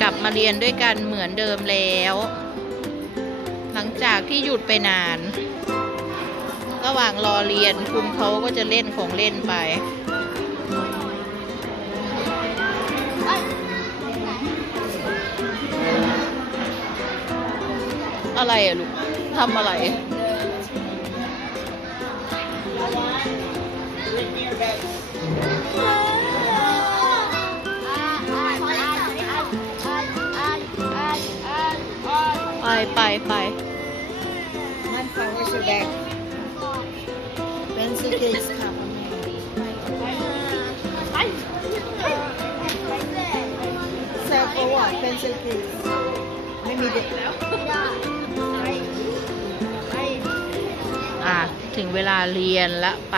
กลับมาเรียนด้วยกันเหมือนเดิมแล้ว หลังจากที่หยุดไปนาน ระหว่างรอเรียนคุณเขาก็จะเล่นของเล่นไปอะไรอะลูกทำอะไร ไปไปไป Manfa, where's your bag? Pencil case ka. Sir, for what? Pencil case. Maybe the อะ ถึงเวลาเรียนละไป